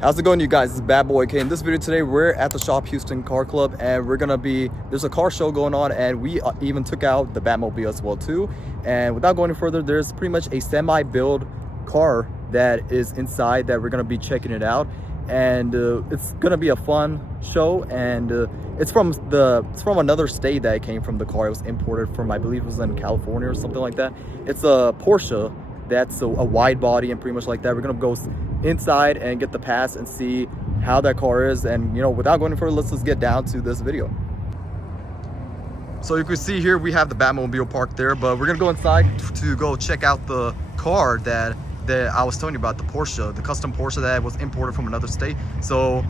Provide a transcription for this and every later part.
How's it going, you guys? It's Bad Boy K. In this video today, we're at the Shop Houston Car Club, and there's a car show going on, and we even took out the Batmobile as well too. And without going any further, there's pretty much a semi-build car that is inside that we're gonna be checking it out, and it's gonna be a fun show. And it's from another state that it came from. The car, it was imported from, I believe it was in California or something like that. It's a Porsche that's a wide body and pretty much like that. We're gonna go inside and get the pass and see how that car is. And without going further, let's just get down to this video. So you can see here we have the Batmobile parked there, but we're gonna go inside to go check out the car that I was telling you about, the Porsche, the custom Porsche that was imported from another state. So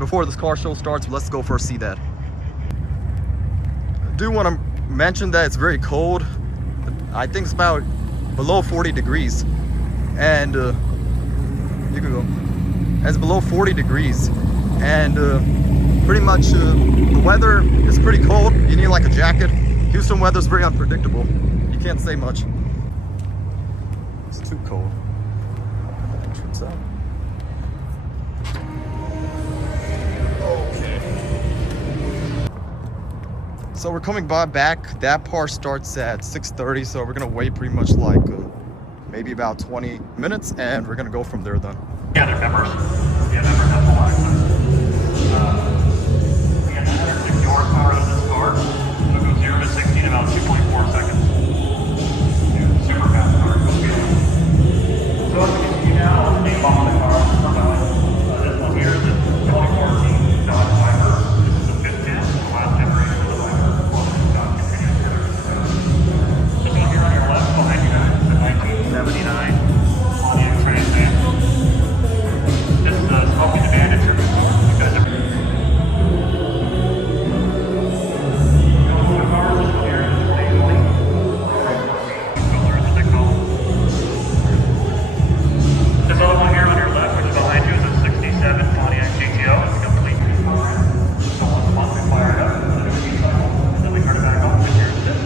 before this car show starts, let's go first see that. I do want to mention that it's very cold. I think it's about below 40 degrees, and you can go. It's below 40 degrees, and pretty much the weather is pretty cold. You need like a jacket. Houston weather is very unpredictable. You can't say much. It's too cold. Entrance out. Okay. So we're coming back. That part starts at 6:30, so we're gonna wait pretty much like maybe about 20 minutes, and we're gonna go from there then. Yeah, they're members. Yeah, members have full access. We got 960 horsepower in this car. It'll go 0 to 60 in about 2.4 seconds. Yeah, super fast car. Go get it. So as we continue now, I'll name on the car. This one here is a 2014 Dodge Viper. This is a 5th gen, the last generation of the Viper. Dodge continues to this one here on your left behind you guys is a 1979 Pontiac Trans Am. This is a smoking demand and tribute car. You guys have this other one here on your left, which is behind you, is a 67 Pontiac GTO. It's a complete new program. So once we fire it up, and then we turn it back on, and here's it.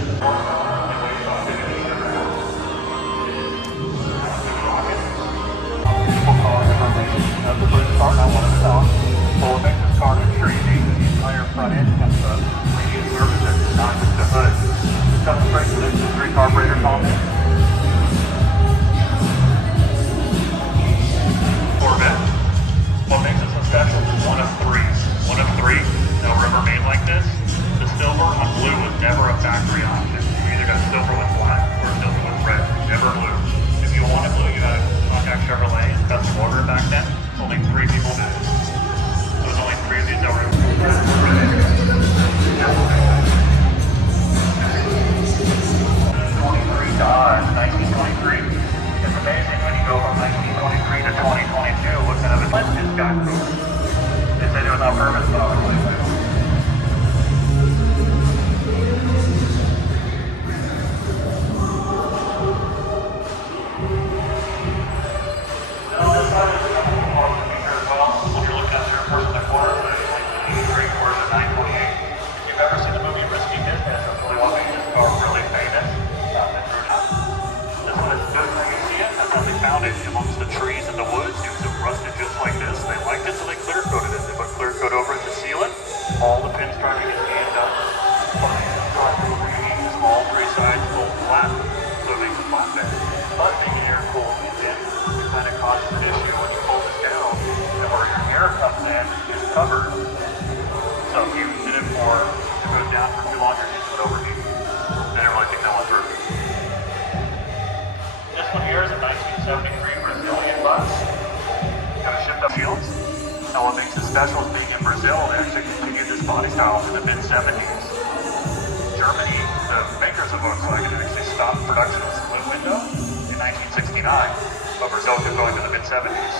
Of the first car, not one of the dogs. So what makes this car intriguing is the entire front end has a previous service that's not just a hood. It comes straight to this, 3 carburetors on there. Corvette. What makes it so special is one of 3s. One of 3. They'll remain like this. The silver on blue was never a factory option. You either got silver with black or silver with red. Never blue. If you wanted blue, you had to contact Chevrolet and custom order it back then. Only 3 people did it. So there's only 3 of these that were 23 Dodge, 1923. It's amazing when you go from 1923 to 2022, what kind of a lift this guy through. They said it was on purpose, but obviously. Amongst the trees and the woods, it was rusted just like this. They liked it, so they clear coated it. They put clear coat over it to seal it. All the pins started to get jammed up. Small 3 sides, full flat, so it makes a flatbed. But making air cold in, it kind of causes an issue when you pull this down, and where your air comes in is covered. So if you did it for, if it goes down for too long, your engine would overheat. I didn't really think that one through. This one here is a 1973 Brazilian bus. Got a shift up shields. Now what makes it special is being in Brazil, they actually continued this body style in the mid-70s. Germany, the makers of Volkswagen, actually stopped production of split window in 1969, but Brazil kept going to the mid-70s.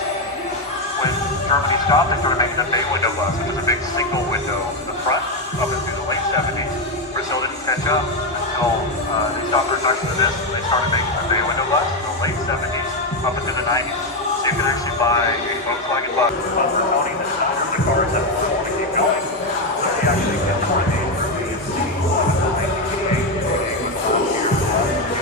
When Germany stopped, they started making a bay window bus, which was a big single window in the front, up into the late 70s. Brazil didn't catch up until they stopped production of this, and they started making a bay window bus in the late 70s, up into the 90s. So you can actually buy a Volkswagen bus. But for Tony, the designer of the cars that want to keep going, so he actually kept one of these for GMC until 1988, with 4 years left.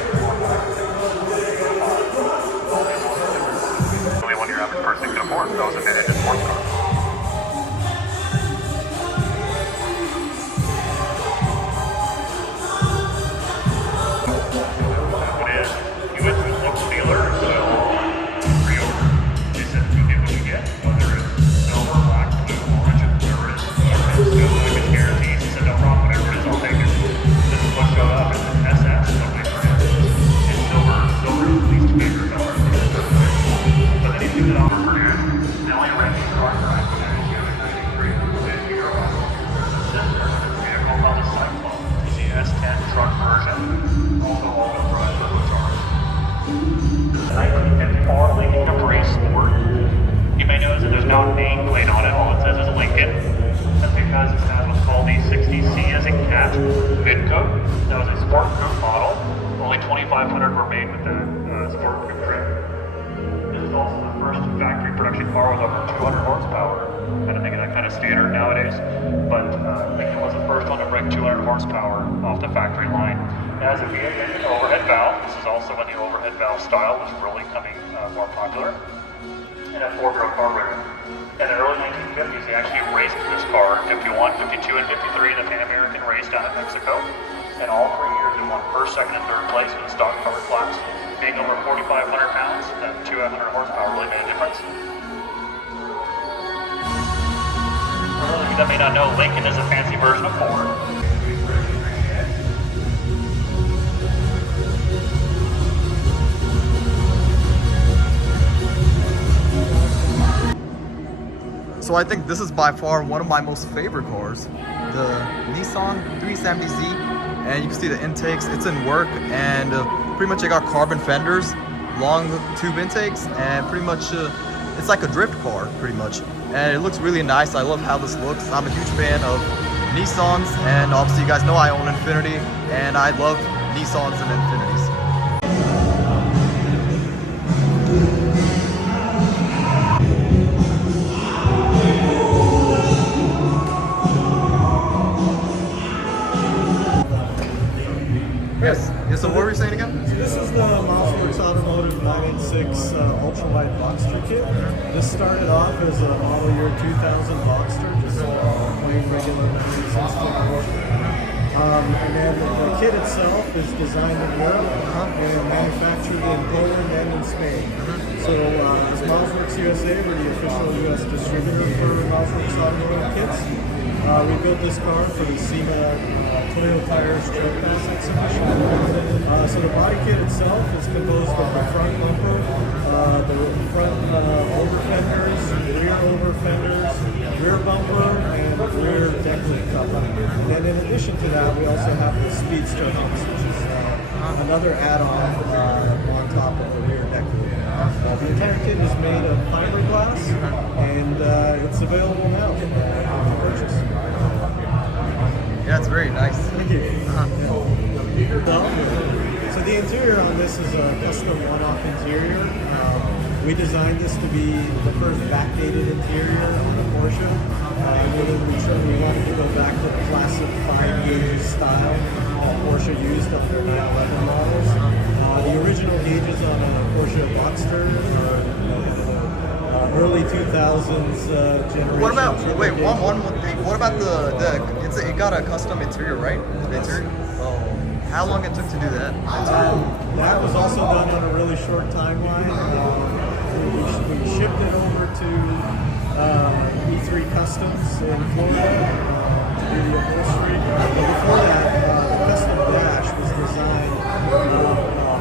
Only one you're having person can afford. Those are managed sports cars. no nameplate on it. All it says is Lincoln. That's because it has what's called the 60C as a cat mid coupe. That was a sport coupe model. Only 2,500 were made with that sport coupe trim. This is also the first factory production car with over 200 horsepower. I don't think that kind of standard nowadays, but Lincoln was the first one to break 200 horsepower off the factory line. It has a V8 engine overhead valve. This is also when the overhead valve style was really coming more popular. And a 4-wheel carburetor. In the early 1950s, they actually raced this car, 51, 52, and 53 in the Pan American race down in Mexico. And all 3 years it won first, second, and third place in the stock car class. Being over 4,500 pounds, that 200 horsepower really made a difference. For those of you that may not know, Lincoln is a fancy version of Ford. So I think this is by far one of my most favorite cars, the Nissan 370Z, and you can see the intakes, it's in work, and pretty much it got carbon fenders, long tube intakes, and pretty much it's like a drift car pretty much, and it looks really nice. I love how this looks. I'm a huge fan of Nissans, and obviously you guys know I own Infiniti, and I love Nissans and Infinitis. Yes. So what were you saying again? This is the Miles Automotive 986 ultralight Boxster kit. This started off as a model year 2000 Boxster, just plain regular and then the kit itself is designed in Europe and manufactured in Poland and in Spain. So as Milesworks USA, we're the official US distributor for Milesworks Automotive kits. We built this car for the SEMA Toyota Tires Trail Pass exhibition. So the body kit itself is composed of the front bumper, the front over fenders, rear over fenders, rear bumper, and rear deck lid cover. And then in addition to that, we also have the Speedster hubs, which is another add-on on top of the rear deck lid. The entire kit is made of fiberglass, and it's available now for purchase. Yeah, it's very nice. Thank you. So the interior on this is a custom one-off interior. We designed this to be the first backdated interior on a Porsche. We wanted to go back to the classic 5-gauge style that Porsche used on their 911 models. The original gauges on a Porsche Boxster are early 2000s generation. What about, wait, one more thing. What about it got a custom interior, right? The interior? Oh. How long it took to do that? That was also done on a really short timeline. We shipped it over to E3 Customs in Florida to do the upholstery. But before that, the custom dash was designed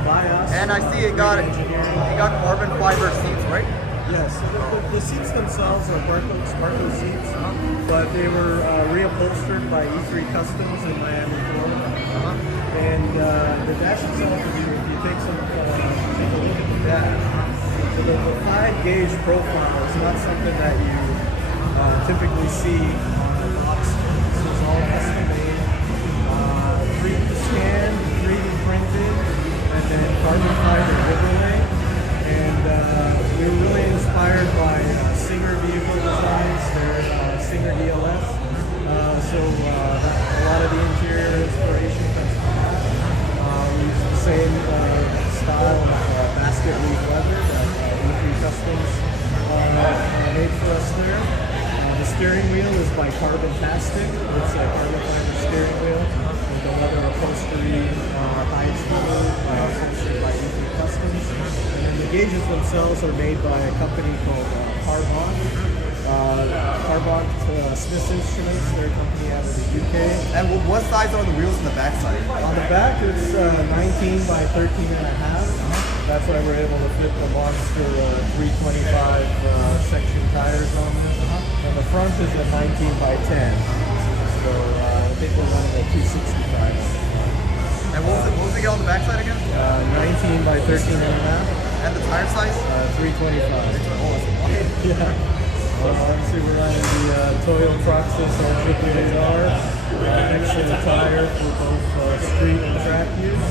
by us. And I see it got carbon fiber seats, right? Yes, so the seats themselves are Sparko seats, but they were reupholstered by E3 Customs in Miami, Florida. And the dash itself, if you take a look at the dash, so the 5-gauge profile is not something that you typically see on a Boxster. This is all custom made, 3D scanned, 3D printed, and then carbon fiber overlay. And we were really inspired by Singer vehicle designs, their Singer DLS. So a lot of the interior inspiration comes from that. We use the same style of basket leaf leather that E3 Customs made for us there. The steering wheel is by Carbon Tastic. It's a carbon fiber steering wheel with a leather upholstery, high spool, upholstered by E3 Customs. And the gauges themselves are made by a company called Carbon. Smith's Instruments, they're a company out of the UK. And what size are the wheels in the back side? On the back, it's 19 by 13 and a half. That's why we're able to fit the Monster 325 section tires on this. And the front is a 19 by 10. So I think we're running a 265. And what was it get on the back side again? 19 by 13 and a half. And the tire size? 325. Oh, that's a lot. Yeah. Obviously, we're running the Toyo Proxys R extra tire for both street and track use.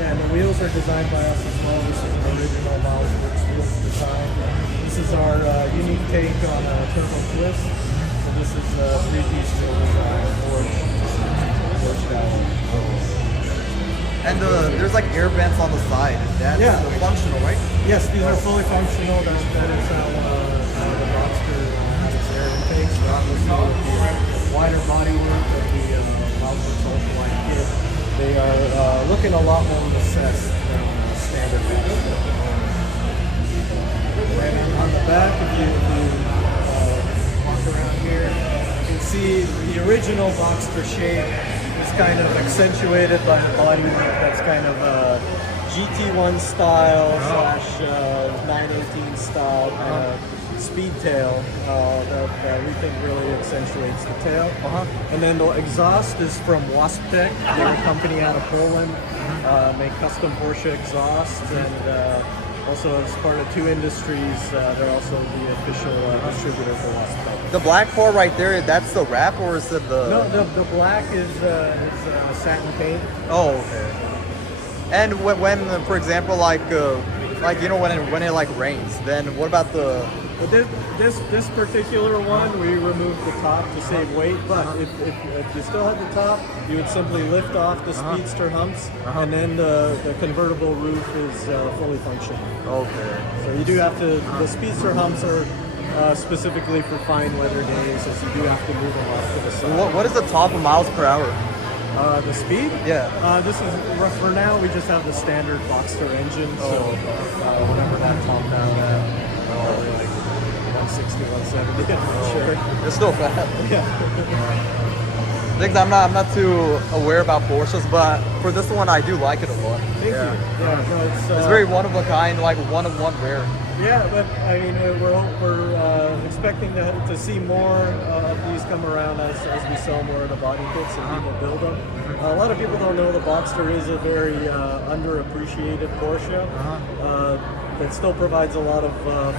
And the wheels are designed by us as well. This is an original Miles wheels design. This is our unique take on a turbo twist. So this is a 3-piece wheel design for And there's like air vents on the side. That's functional, right? Yes, these are fully functional. That is how the Boxster has its air intake. So obviously with the wider bodywork of the Miles Ultralight kit, they are looking a lot more recessed than standard Boxster. And on the back, if you walk around here, you can see the original Boxster shape is kind of accentuated by the bodywork that's kind of GT1 style slash 918 style kind of speed tail that we think really accentuates the tail. And then the exhaust is from Wasptec. They're a company out of Poland, make custom Porsche exhausts, and also as part of Two Industries, they're also the official distributor for Wasptec. The black part right there, that's the wrap, or is it the... No, the black is satin paint. Oh, okay. And when for example, like you know, when it like rains, then what about the... But this particular one, we removed the top to save weight, but if you still had the top, you would simply lift off the Speedster humps, and then the convertible roof is fully functional. Okay. So you do have to, the Speedster humps are specifically for fine weather days, as you do have to move them off to the side. What is the top of miles per hour? The speed? Yeah. This is, for now, we just have the standard Boxster engine, so whatever that topped out at, probably like 160, 170, I'm not sure. It's still fast. Yeah. Things I'm not too aware about Porsches, but for this one I do like it a lot. Thank you. Yeah, no, it's very one of a kind, like one of one rare. Yeah, but I mean, we're expecting to see more of these come around as we sell more of the body kits and people build them. A lot of people don't know the Boxster is a very underappreciated Porsche that still provides a lot of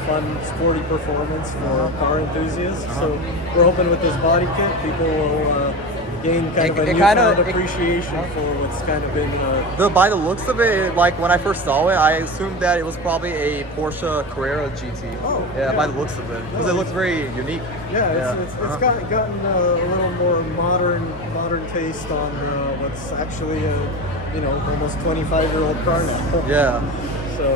fun, sporty performance for car enthusiasts. So we're hoping with this body kit, people will gain kind of a newfound appreciation for what's kind of been... by the looks of it, like when I first saw it, I assumed that it was probably a Porsche Carrera GT. Oh, yeah, by the looks of it, because it looks very unique. Yeah, it's gotten a little more modern taste on what's actually a almost 25-year-old car now. Yeah. So.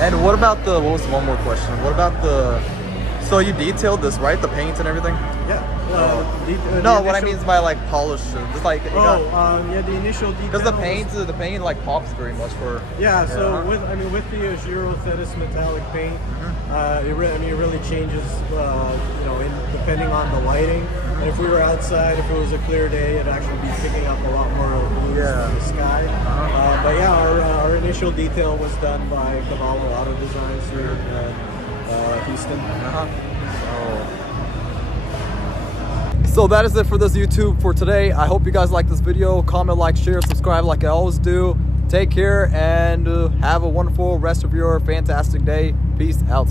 And what about one more question. What about so you detailed this, right? The paint and everything? Yeah. No, what I mean is by like polish. Just like yeah, the initial detail. Because the paint like pops very much for. Yeah. So with the Giro Thetis metallic paint, it really changes. Depending on the lighting. And if we were outside, if it was a clear day, it'd actually be picking up a lot more blues from the sky. But yeah, our initial detail was done by Cavallo Auto Designs here in Houston. So that is it for this YouTube for today. I hope you guys like this video. Comment, like, share, subscribe like I always do. Take care and have a wonderful rest of your fantastic day. Peace out.